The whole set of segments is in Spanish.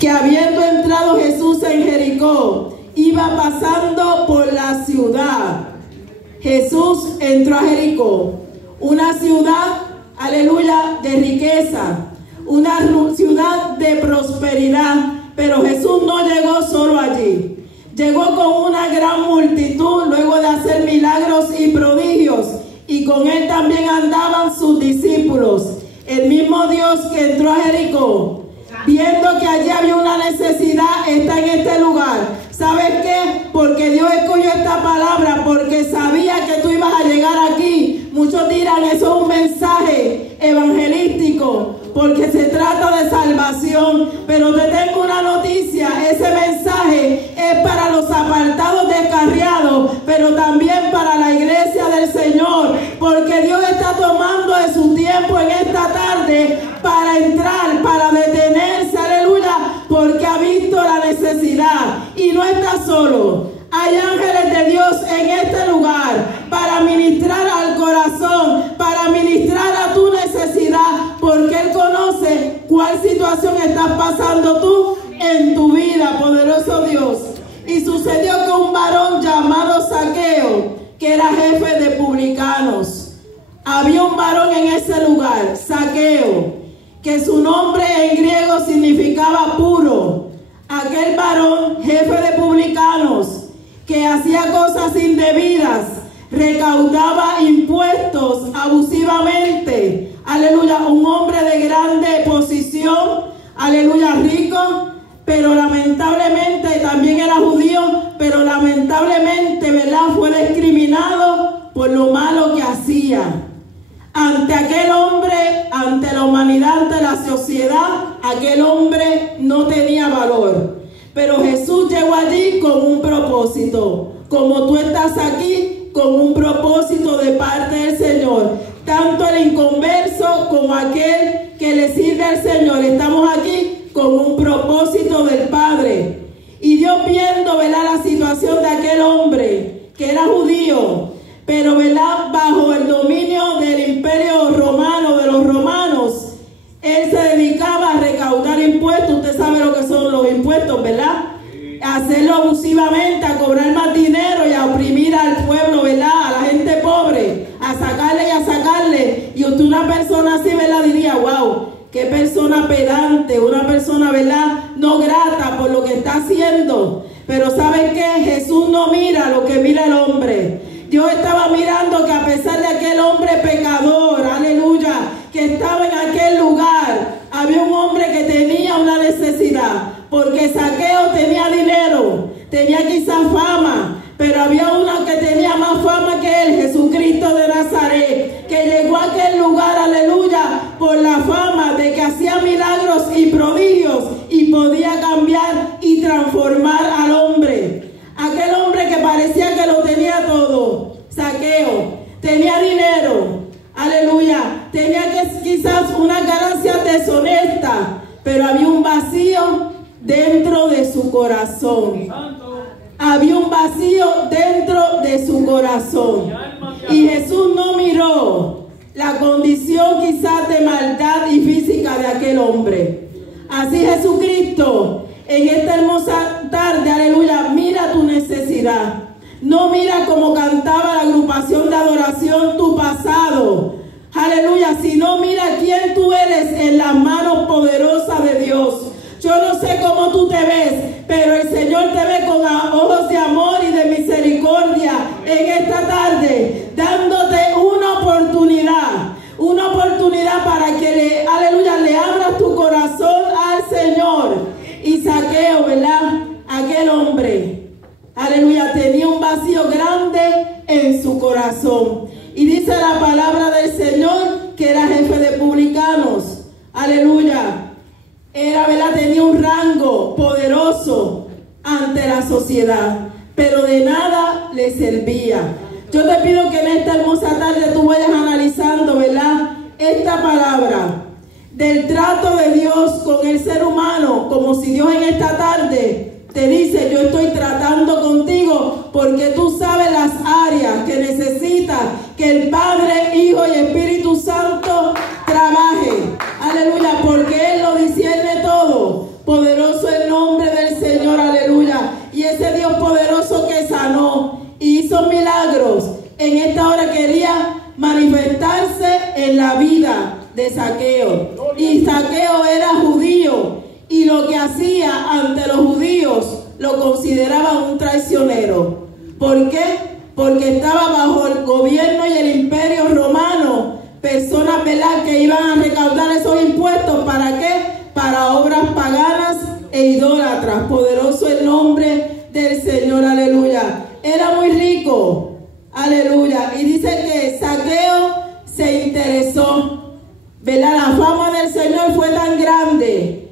que habiendo entrado Jesús en Jericó, iba pasando por la ciudad. Jesús entró a Jericó, una ciudad, aleluya, de riqueza, una ciudad de prosperidad, pero Jesús no llegó solo allí. Llegó con una gran multitud luego de hacer milagros y prodigios, y con él también andaban sus discípulos. El mismo Dios que entró a Jericó, viendo que allí había una necesidad, está en este lugar. ¿Sabes qué? Porque Dios escogió esta palabra, porque sabía que tú ibas a llegar aquí. Muchos dirán, eso es un mensaje evangelístico, porque se trata de salvación. Pero te tengo una noticia, ese mensaje es para los apartados descarriados, pero también para la iglesia del Señor, porque Dios está tomando de su tiempo en esta tarde para entrar, para detenerse, aleluya, porque ha visto la necesidad y no está solo. Hay ángeles de Dios en este lugar para ministrar al corazón, para ministrar a tu necesidad, porque Él conoce cuál situación estás pasando tú en tu vida, poderoso Dios. Y sucedió que un varón llamado Zaqueo, que era jefe de publicanos, había un varón en ese lugar, Zaqueo, que su nombre en griego significaba puro. Aquel varón, jefe de publicanos, que hacía cosas indebidas, recaudaba impuestos abusivamente, aleluya, un hombre de grande posición, aleluya, rico, pero lamentablemente también era judío, pero lamentablemente, ¿verdad?, fue discriminado por lo malo que hacía. Ante aquel hombre, ante la humanidad, ante la sociedad, aquel hombre no tenía valor. Pero Jesús llegó allí con un propósito. Como tú estás aquí, con un propósito de parte del Señor. Tanto el inconverso como aquel que le sirve al Señor. Estamos aquí con un propósito del Padre. Y Dios viendo, ¿verdad?, la situación de aquel hombre que era judío, pero, ¿verdad?, bajo el dominio del imperio romano, de los romanos, él se dedicaba a recaudar impuestos. Usted sabe lo que son los impuestos, ¿verdad? A hacerlo abusivamente, a cobrar más dinero y a oprimir al pueblo, ¿verdad?, a la gente pobre, a sacarle y a sacarle. Y usted, una persona así, ¿verdad?, diría, wow, qué persona pedante, una persona, ¿verdad?, no grata por lo que está haciendo. Pero ¿saben qué? Jesús no mira lo que mira el hombre. Dios estaba mirando que a pesar de aquel hombre pecador, aleluya, que estaba en aquel lugar, había un hombre que tenía una necesidad, porque Zaqueo tenía dinero, tenía quizás fama, pero había uno que tenía más fama que él, Jesucristo de Nazaret, que llegó a aquel lugar, aleluya, por la fama de que hacía milagros y prodigios y podía cambiar y transformar al hombre. Aquel hombre que parecía que lo tenía todo, Zaqueo, tenía dinero, aleluya, tenía quizás una ganancia deshonesta, pero había un vacío dentro de su corazón. Había un vacío dentro de su corazón. Y Jesús no miró la condición quizás de maldad y física de aquel hombre. Así Jesucristo, en esta hermosa tarde, aleluya, mira tu necesidad. No mira como cantaba la agrupación de adoración tu pasado, aleluya, sino mira quién tú eres en las manos poderosas de Dios. Yo no sé cómo tú te ves, pero el Señor te ve con ojos de amor y de misericordia en esta tarde, dándote una oportunidad para que, aleluya, le abras tu corazón al Señor. Y Zaqueo, ¿verdad?, aquel hombre, aleluya, tenía un vacío grande en su corazón. Y dice la palabra del Señor que era jefe de publicanos, aleluya. Era, ¿verdad?, tenía un rango poderoso ante la sociedad, pero de nada le servía. Yo te pido que en esta hermosa tarde tú vayas analizando, ¿verdad?, esta palabra del trato de Dios con el ser humano, como si Dios en esta tarde te dice, yo estoy tratando contigo porque tú sabes las áreas que necesitas que el Padre, Hijo y Espíritu Santo trabaje. Aleluya, porque Él lo discierne todo. Poderoso el nombre del Señor, aleluya. Y ese Dios poderoso que sanó y hizo milagros, en esta hora quería manifestarse en la vida de Zaqueo. Y Zaqueo era judío, y lo que hacía ante los judíos lo consideraban un traicionero. ¿Por qué? Porque estaba bajo el gobierno y el imperio romano, personas, ¿verdad?, que iban a recaudar esos impuestos. ¿Para qué? Para obras paganas e idólatras. Poderoso el nombre del Señor, aleluya. Era muy rico, aleluya. Y dice que Zaqueo se interesó, ¿verdad? La fama del Señor fue tan grande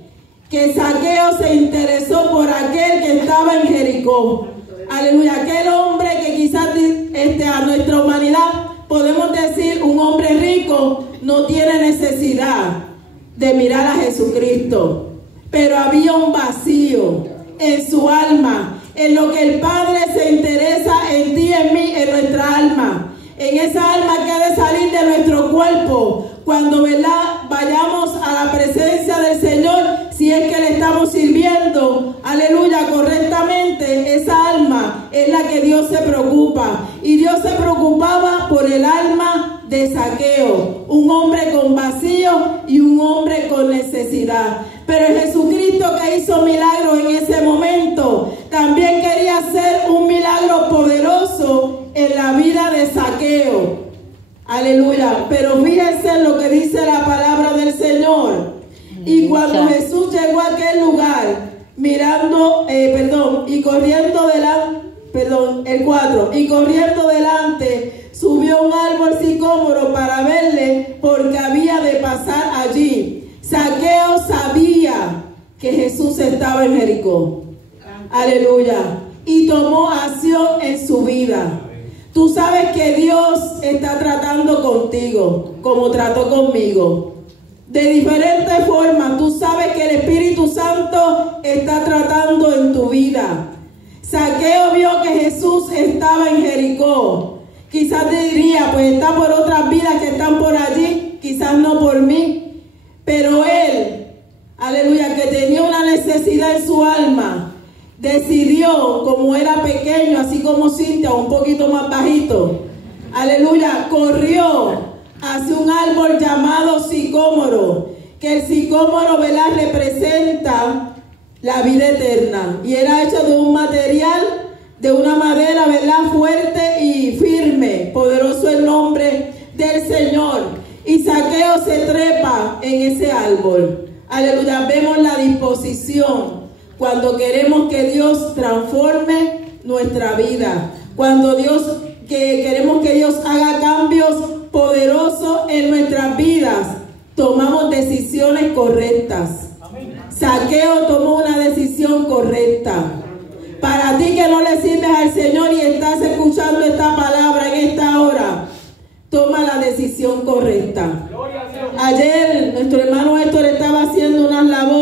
que Zaqueo se interesó por aquel que estaba en Jericó. Aleluya, aquel hombre que quizás a nuestra humanidad podemos decir un hombre rico no tiene necesidad de mirar a Jesucristo, pero había un vacío en su alma, en lo que el Padre se interesa en ti, en mí, en nuestra alma, en esa alma que ha de salir de nuestro cuerpo cuando, ¿verdad?, vayamos a la presencia del Señor, si es que le estamos sirviendo, aleluya, correctamente. Esa alma es la que Dios se preocupa, y Dios se preocupaba por el alma de Zaqueo, un hombre con vacío y un hombre con necesidad. Pero el Jesucristo que hizo milagros en ese momento también quería hacer un milagro poderoso en la vida de Zaqueo. Aleluya. Pero fíjense lo que dice la palabra del Señor. Y cuando Jesús llegó a aquel lugar, y corriendo delante, subió un árbol sicómoro para verle, porque había de pasar allí. Zaqueo sabía que Jesús estaba en Jericó. Aleluya. Y tomó acción en su vida. Tú sabes que Dios está tratando contigo, como trató conmigo. De diferentes formas, tú sabes que el Espíritu Santo está tratando en tu vida. Zaqueo vio que Jesús estaba en Jericó. Quizás te diría, pues está por otras vidas que están por allí, quizás no por mí. Pero él, aleluya, que tenía una necesidad en su alma, decidió, como era pequeño, así como Cintia, un poquito más bajito, aleluya, corrió hacia un árbol llamado sicómoro, que el sicómoro, ¿verdad?, representa la vida eterna, y era hecho de un material, de una madera, ¿verdad?, fuerte y firme. Poderoso el nombre del Señor. Y Zaqueo se trepa en ese árbol. Aleluya, vemos la disposición cuando queremos que Dios transforme nuestra vida, cuando queremos que Dios haga cambios poderosos en nuestras vidas, tomamos decisiones correctas. Zaqueo tomó una decisión correcta. Para ti que no le sirves al Señor y estás escuchando esta palabra en esta hora, toma la decisión correcta. Ayer nuestro hermano Héctor estaba haciendo unas labores